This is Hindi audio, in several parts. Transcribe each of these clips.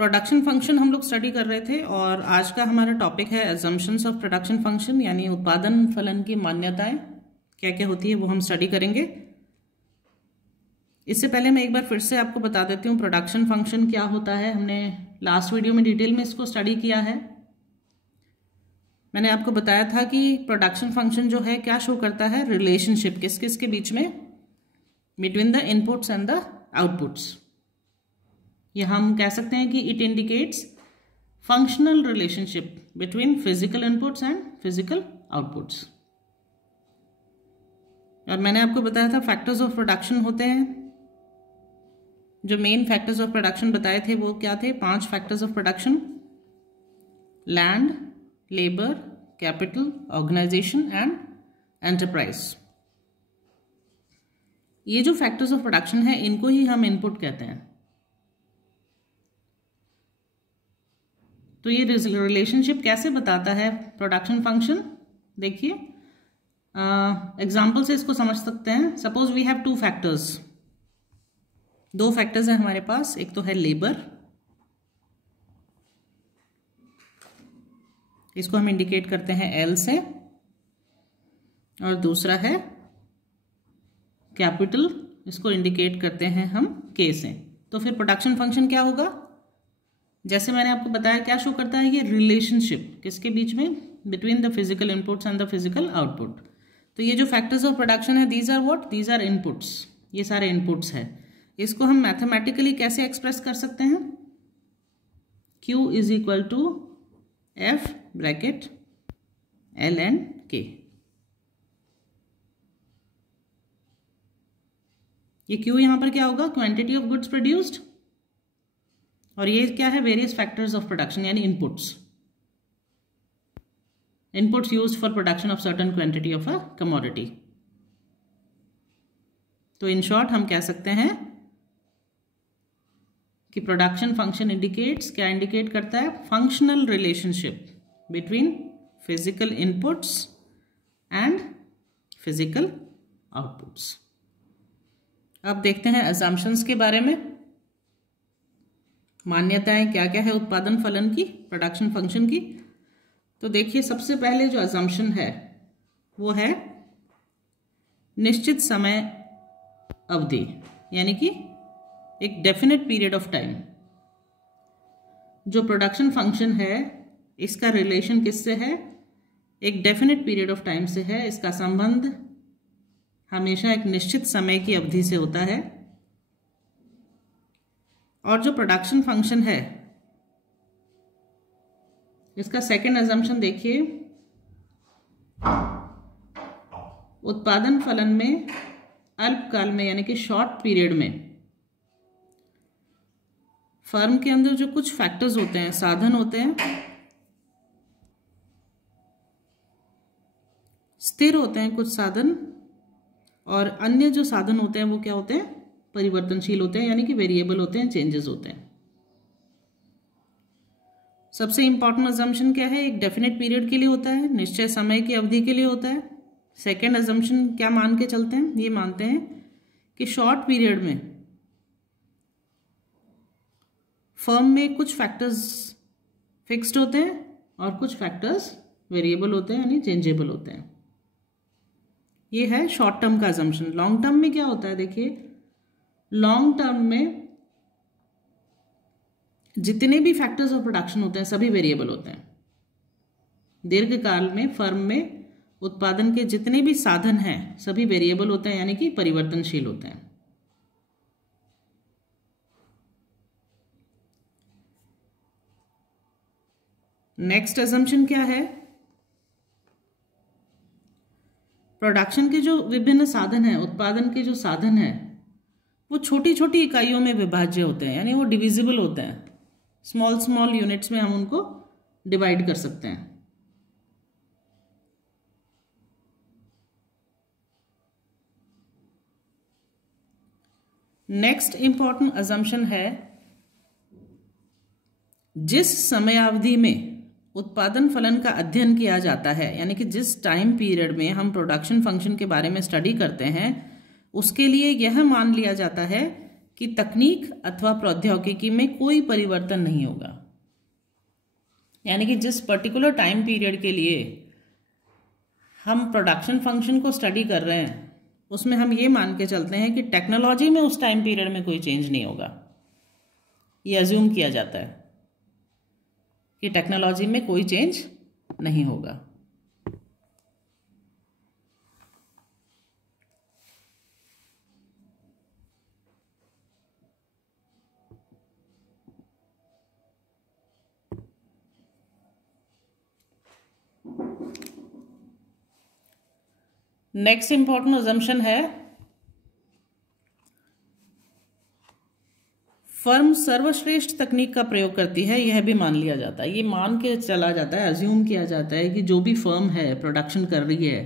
प्रोडक्शन फंक्शन हम लोग स्टडी कर रहे थे और आज का हमारा टॉपिक है अजम्पशंस ऑफ प्रोडक्शन फंक्शन, यानी उत्पादन फलन की मान्यताएं क्या क्या होती है वो हम स्टडी करेंगे। इससे पहले मैं एक बार फिर से आपको बता देती हूँ प्रोडक्शन फंक्शन क्या होता है। हमने लास्ट वीडियो में डिटेल में इसको स्टडी किया है। मैंने आपको बताया था कि प्रोडक्शन फंक्शन जो है क्या शो करता है, रिलेशनशिप किस किस के बीच में, between the inputs and the outputs. ये हम कह सकते हैं कि it indicates functional relationship between physical inputs and physical outputs. और मैंने आपको बताया था फैक्टर्स ऑफ प्रोडक्शन होते हैं। जो मेन फैक्टर्स ऑफ प्रोडक्शन बताए थे वो क्या थे? 5 factors of production: land, labour, capital, organisation and enterprise. ये जो फैक्टर्स ऑफ प्रोडक्शन है इनको ही हम इनपुट कहते हैं। तो ये रिलेशनशिप कैसे बताता है प्रोडक्शन फंक्शन? देखिए एग्जाम्पल से इसको समझ सकते हैं। Suppose we have 2 factors, 2 factors हैं हमारे पास। एक तो है लेबर, इसको हम इंडिकेट करते हैं L से, और दूसरा है कैपिटल, इसको इंडिकेट करते हैं हम K से। तो फिर प्रोडक्शन फंक्शन क्या होगा? जैसे मैंने आपको बताया क्या शो करता है, ये रिलेशनशिप किसके बीच में, between the physical inputs and the physical output. तो ये जो फैक्टर्स ऑफ प्रोडक्शन है, these are what? These are inputs. ये सारे इनपुट्स है। इसको हम मैथमेटिकली कैसे एक्सप्रेस कर सकते हैं? Q is equal to F bracket L and K। ये Q यहां पर क्या होगा? क्वांटिटी ऑफ गुड्स प्रोड्यूस्ड, और ये क्या है? वेरियस फैक्टर्स ऑफ प्रोडक्शन, यानी inputs used for production of certain quantity of a commodity. तो इन शॉर्ट हम कह सकते हैं कि प्रोडक्शन फंक्शन इंडिकेट्स, क्या इंडिकेट करता है? Functional relationship between physical inputs and physical outputs. अब देखते हैं असम्पशंस के बारे में। मान्यताएं क्या क्या है उत्पादन फलन की, प्रोडक्शन फंक्शन की। तो देखिए सबसे पहले जो असम्पशन है वो है निश्चित समय अवधि, यानी कि एक डेफिनेट पीरियड ऑफ टाइम। जो प्रोडक्शन फंक्शन है इसका रिलेशन किससे है? एक डेफिनेट पीरियड ऑफ टाइम से है। इसका संबंध हमेशा एक निश्चित समय की अवधि से होता है। और जो प्रोडक्शन फंक्शन है इसका सेकंड असम्पशन देखिए, उत्पादन फलन में अल्पकाल में, यानी कि शॉर्ट पीरियड में, फर्म के अंदर जो कुछ फैक्टर्स होते हैं, साधन होते हैं, स्थिर होते हैं कुछ साधन, और अन्य जो साधन होते हैं वो क्या होते हैं? परिवर्तनशील होते हैं, यानी कि वेरिएबल होते हैं, चेंजेस होते हैं। सबसे इंपॉर्टेंट असम्पशन क्या है? एक डेफिनेट पीरियड के लिए होता है, निश्चय समय की अवधि के लिए होता है। सेकेंड असम्पशन क्या मान के चलते हैं? ये मानते हैं कि शॉर्ट पीरियड में फर्म में कुछ फैक्टर्स फिक्स्ड होते हैं और कुछ फैक्टर्स वेरिएबल होते हैं, यानी चेंजेबल होते हैं। ये है शॉर्ट टर्म का असम्पशन। लॉन्ग टर्म में क्या होता है? देखिए लॉन्ग टर्म में जितने भी फैक्टर्स ऑफ प्रोडक्शन होते हैं सभी वेरिएबल होते हैं। दीर्घकाल में फर्म में उत्पादन के जितने भी साधन हैं सभी वेरिएबल होते हैं, यानी कि परिवर्तनशील होते हैं। नेक्स्ट असम्पशन क्या है? प्रोडक्शन के जो विभिन्न साधन हैं, उत्पादन के जो साधन हैं, वो छोटी छोटी इकाइयों में विभाज्य होते हैं, यानी वो डिविजिबल होते हैं। स्मॉल स्मॉल यूनिट्स में हम उनको डिवाइड कर सकते हैं। नेक्स्ट इंपॉर्टेंट असम्पशन है, जिस समयावधि में उत्पादन फलन का अध्ययन किया जाता है, यानी कि जिस टाइम पीरियड में हम प्रोडक्शन फंक्शन के बारे में स्टडी करते हैं, उसके लिए यह मान लिया जाता है कि तकनीक अथवा प्रौद्योगिकी में कोई परिवर्तन नहीं होगा। यानी कि जिस पर्टिकुलर टाइम पीरियड के लिए हम प्रोडक्शन फंक्शन को स्टडी कर रहे हैं उसमें हम ये मान के चलते हैं कि टेक्नोलॉजी में उस टाइम पीरियड में कोई चेंज नहीं होगा। ये अज्यूम किया जाता है कि टेक्नोलॉजी में कोई चेंज नहीं होगा। नेक्स्ट इंपॉर्टेंट अजम्पशन है फर्म सर्वश्रेष्ठ तकनीक का प्रयोग करती है। यह भी मान लिया जाता है, ये मान के चला जाता है, अज्यूम किया जाता है कि जो भी फर्म है प्रोडक्शन कर रही है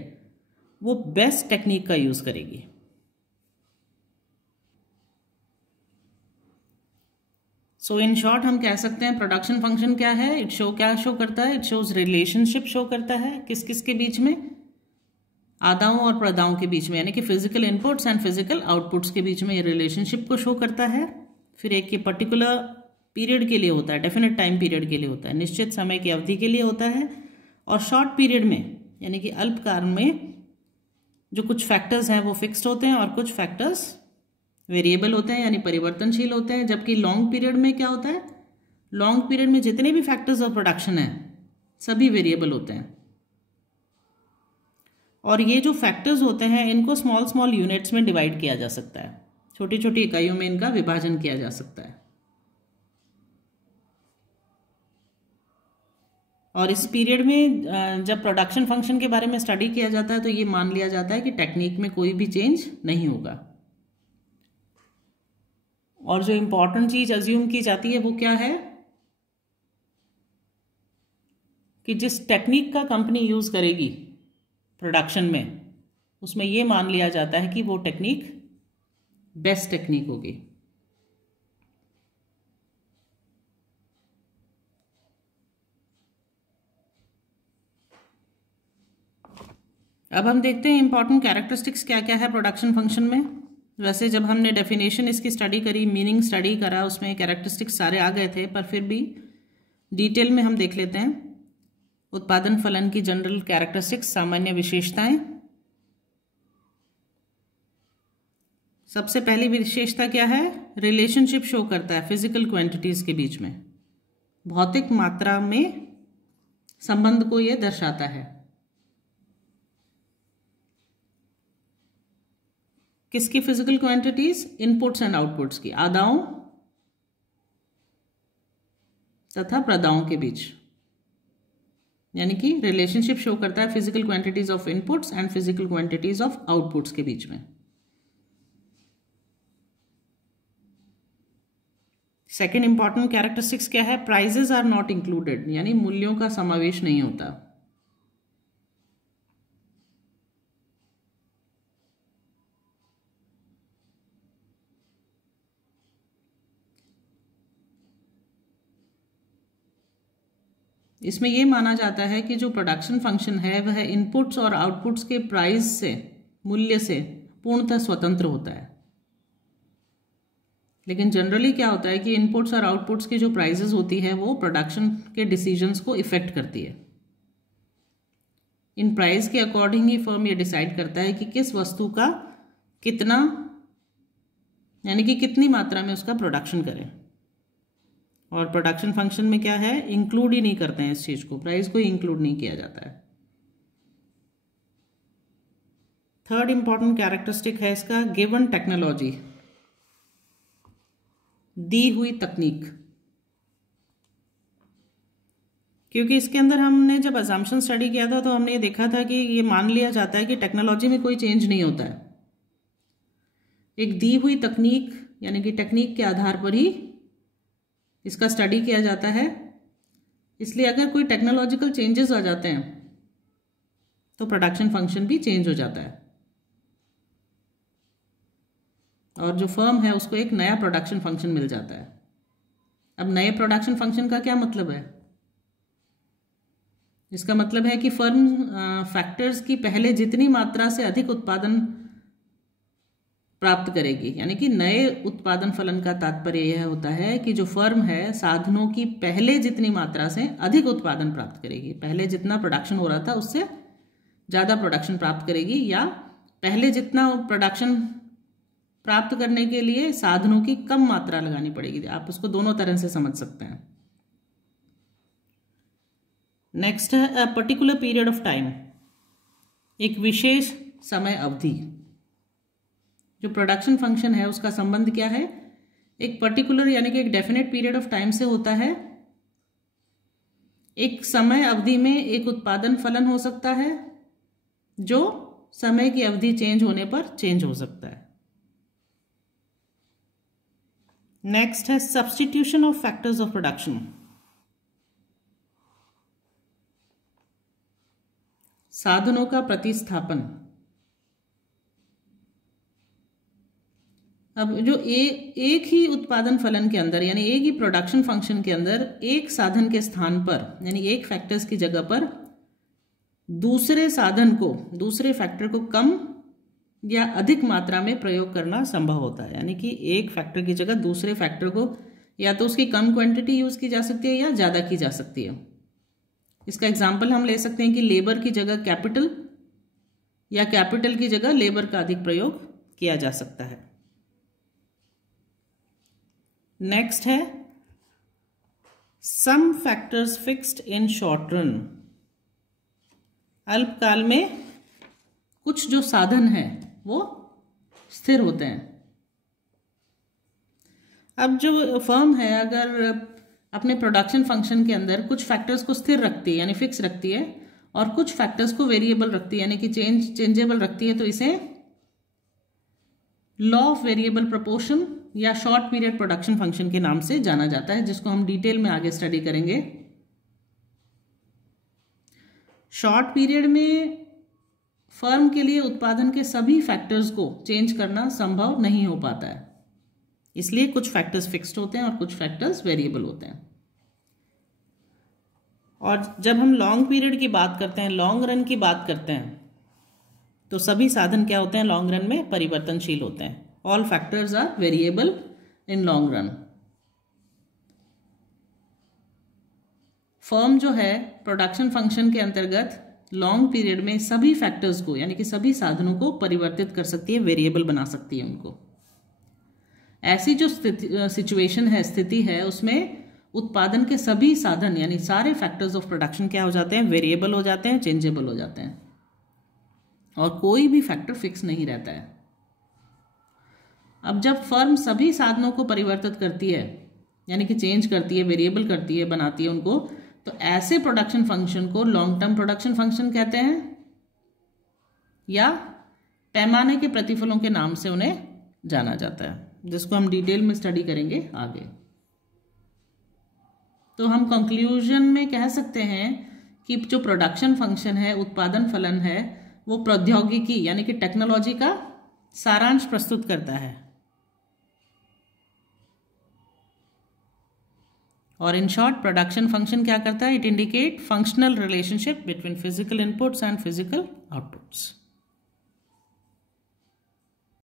वो बेस्ट टेक्निक का यूज करेगी। सो इन शॉर्ट हम कह सकते हैं प्रोडक्शन फंक्शन क्या है, क्या शो करता है, इट शोज रिलेशनशिप शो करता है किस किस के बीच में, आदाओं और प्रदाओं के बीच में, यानी कि physical inputs and physical outputs के बीच में ये रिलेशनशिप को शो करता है। फिर एक ये पर्टिकुलर पीरियड के लिए होता है, डेफिनेट टाइम पीरियड के लिए होता है, निश्चित समय की अवधि के लिए होता है। और शॉर्ट पीरियड में यानी कि अल्पकाल में जो कुछ फैक्टर्स हैं वो फिक्स्ड होते हैं और कुछ फैक्टर्स वेरिएबल होते हैं यानी परिवर्तनशील होते हैं। जबकि लॉन्ग पीरियड में क्या होता है, लॉन्ग पीरियड में जितने भी फैक्टर्स ऑफ प्रोडक्शन हैं सभी वेरिएबल होते हैं। और ये जो फैक्टर्स होते हैं इनको स्मॉल स्मॉल यूनिट्स में डिवाइड किया जा सकता है, छोटी छोटी इकाइयों में इनका विभाजन किया जा सकता है। और इस पीरियड में जब प्रोडक्शन फंक्शन के बारे में स्टडी किया जाता है तो ये मान लिया जाता है कि टेक्निक में कोई भी चेंज नहीं होगा। और जो इंपॉर्टेंट चीज अज्यूम की जाती है वो क्या है कि जिस टेक्निक का कंपनी यूज करेगी प्रोडक्शन में उसमें ये मान लिया जाता है कि वो टेक्निक बेस्ट टेक्निक होगी। अब हम देखते हैं इंपॉर्टेंट कैरेक्टरिस्टिक्स क्या क्या है प्रोडक्शन फंक्शन में। वैसे जब हमने डेफिनेशन इसकी स्टडी करी, मीनिंग स्टडी करा, उसमें कैरेक्टरिस्टिक्स सारे आ गए थे, पर फिर भी डिटेल में हम देख लेते हैं। उत्पादन फलन की जनरल कैरेक्टरिस्टिक्स, सामान्य विशेषताएं। सबसे पहली विशेषता क्या है, रिलेशनशिप शो करता है फिजिकल क्वांटिटीज के बीच में, भौतिक मात्रा में संबंध को यह दर्शाता है। किसकी physical quantities, inputs and outputs की, आदाओं तथा प्रदाओं के बीच, यानी कि रिलेशनशिप शो करता है physical quantities of inputs and physical quantities of outputs के बीच में। सेकेंड इंपॉर्टेंट कैरेक्टरिस्टिक्स क्या है, प्राइजेस आर नॉट इंक्लूडेड, यानी मूल्यों का समावेश नहीं होता। इसमें यह माना जाता है कि जो प्रोडक्शन फंक्शन है वह इनपुट्स और आउटपुट्स के प्राइस से, मूल्य से पूर्णतः स्वतंत्र होता है। लेकिन जनरली क्या होता है कि इनपुट्स और आउटपुट्स की जो प्राइसेस होती है वो प्रोडक्शन के डिसीजंस को इफेक्ट करती है। इन प्राइस के अकॉर्डिंग ही फर्म ये डिसाइड करता है कि किस वस्तु का कितना, यानी कि कितनी मात्रा में उसका प्रोडक्शन करें। और प्रोडक्शन फंक्शन में क्या है, इंक्लूड ही नहीं करते हैं इस चीज को, प्राइस को इंक्लूड नहीं किया जाता है। थर्ड इंपॉर्टेंट कैरेक्टरिस्टिक है इसका, गिवन टेक्नोलॉजी, दी हुई तकनीक। क्योंकि इसके अंदर हमने जब अजम्पशन स्टडी किया था तो हमने ये देखा था कि ये मान लिया जाता है कि टेक्नोलॉजी में कोई चेंज नहीं होता है, एक दी हुई तकनीक यानी कि टेक्निक के आधार पर ही इसका स्टडी किया जाता है। इसलिए अगर कोई टेक्नोलॉजिकल चेंजेस आ जाते हैं तो प्रोडक्शन फंक्शन भी चेंज हो जाता है और जो फर्म है उसको एक नया प्रोडक्शन फंक्शन मिल जाता है। अब नए प्रोडक्शन फंक्शन का क्या मतलब है, इसका मतलब है कि फर्म फैक्टर्स की पहले जितनी मात्रा से अधिक उत्पादन प्राप्त करेगी। यानी कि नए उत्पादन फलन का तात्पर्य यह होता है कि जो फर्म है साधनों की पहले जितनी मात्रा से अधिक उत्पादन प्राप्त करेगी। पहले जितना प्रोडक्शन हो रहा था उससे ज़्यादा प्रोडक्शन प्राप्त करेगी, या पहले जितना प्रोडक्शन प्राप्त करने के लिए साधनों की कम मात्रा लगानी पड़ेगी। आप उसको दोनों तरह से समझ सकते हैं। नेक्स्ट है a particular period of time, एक विशेष समय अवधि। जो प्रोडक्शन फंक्शन है उसका संबंध क्या है, एक पर्टिकुलर यानी कि एक डेफिनेट पीरियड ऑफ टाइम से होता है। एक समय अवधि में एक उत्पादन फलन हो सकता है जो समय की अवधि चेंज होने पर चेंज हो सकता है। नेक्स्ट है substitution of factors of production. साधनों का प्रतिस्थापन। अब जो एक ही उत्पादन फलन के अंदर यानी एक ही प्रोडक्शन फंक्शन के अंदर एक साधन के स्थान पर यानी एक फैक्टर्स की जगह पर दूसरे फैक्टर को कम या अधिक मात्रा में प्रयोग करना संभव होता है। यानी कि एक फैक्टर की जगह दूसरे फैक्टर को या तो उसकी कम क्वांटिटी यूज की जा सकती है या ज़्यादा की जा सकती है। इसका एग्जाम्पल हम ले सकते हैं कि लेबर की जगह कैपिटल या कैपिटल की जगह लेबर का अधिक प्रयोग किया जा सकता है। नेक्स्ट है some factors fixed in short run. अल्पकाल में कुछ जो साधन है वो स्थिर होते हैं। अब जो फर्म है अगर अपने प्रोडक्शन फंक्शन के अंदर कुछ फैक्टर्स को स्थिर रखती है यानी फिक्स रखती है और कुछ फैक्टर्स को वेरिएबल रखती है यानी कि चेंजेबल रखती है, तो इसे लॉ ऑफ वेरिएबल प्रोपोर्शन या शॉर्ट पीरियड प्रोडक्शन फंक्शन के नाम से जाना जाता है, जिसको हम डिटेल में आगे स्टडी करेंगे। शॉर्ट पीरियड में फर्म के लिए उत्पादन के सभी फैक्टर्स को चेंज करना संभव नहीं हो पाता है, इसलिए कुछ फैक्टर्स फिक्स्ड होते हैं और कुछ फैक्टर्स वेरिएबल होते हैं। और जब हम लॉन्ग पीरियड की बात करते हैं, लॉन्ग रन की बात करते हैं, तो सभी साधन क्या होते हैं लॉन्ग रन में, परिवर्तनशील होते हैं। All factors are variable in long run. Firm जो है प्रोडक्शन फंक्शन के अंतर्गत लॉन्ग पीरियड में सभी फैक्टर्स को यानी कि सभी साधनों को परिवर्तित कर सकती है, वेरिएबल बना सकती है उनको। ऐसी जो स्थिति है उसमें उत्पादन के सभी साधन यानी सारे फैक्टर्स ऑफ प्रोडक्शन क्या हो जाते हैं, वेरिएबल हो जाते हैं, चेंजेबल हो जाते हैं और कोई भी फैक्टर फिक्स नहीं रहता है। अब जब फर्म सभी साधनों को परिवर्तित करती है यानी कि चेंज करती है, वेरिएबल करती है, बनाती है उनको, तो ऐसे प्रोडक्शन फंक्शन को लॉन्ग टर्म प्रोडक्शन फंक्शन कहते हैं या पैमाने के प्रतिफलों के नाम से उन्हें जाना जाता है, जिसको हम डिटेल में स्टडी करेंगे आगे। तो हम कंक्लूजन में कह सकते हैं कि जो प्रोडक्शन फंक्शन है, उत्पादन फलन है, वो प्रौद्योगिकी यानी कि टेक्नोलॉजी का सारांश प्रस्तुत करता है। और इन शॉर्ट प्रोडक्शन फंक्शन क्या करता है, it indicate functional relationship between physical inputs and physical outputs.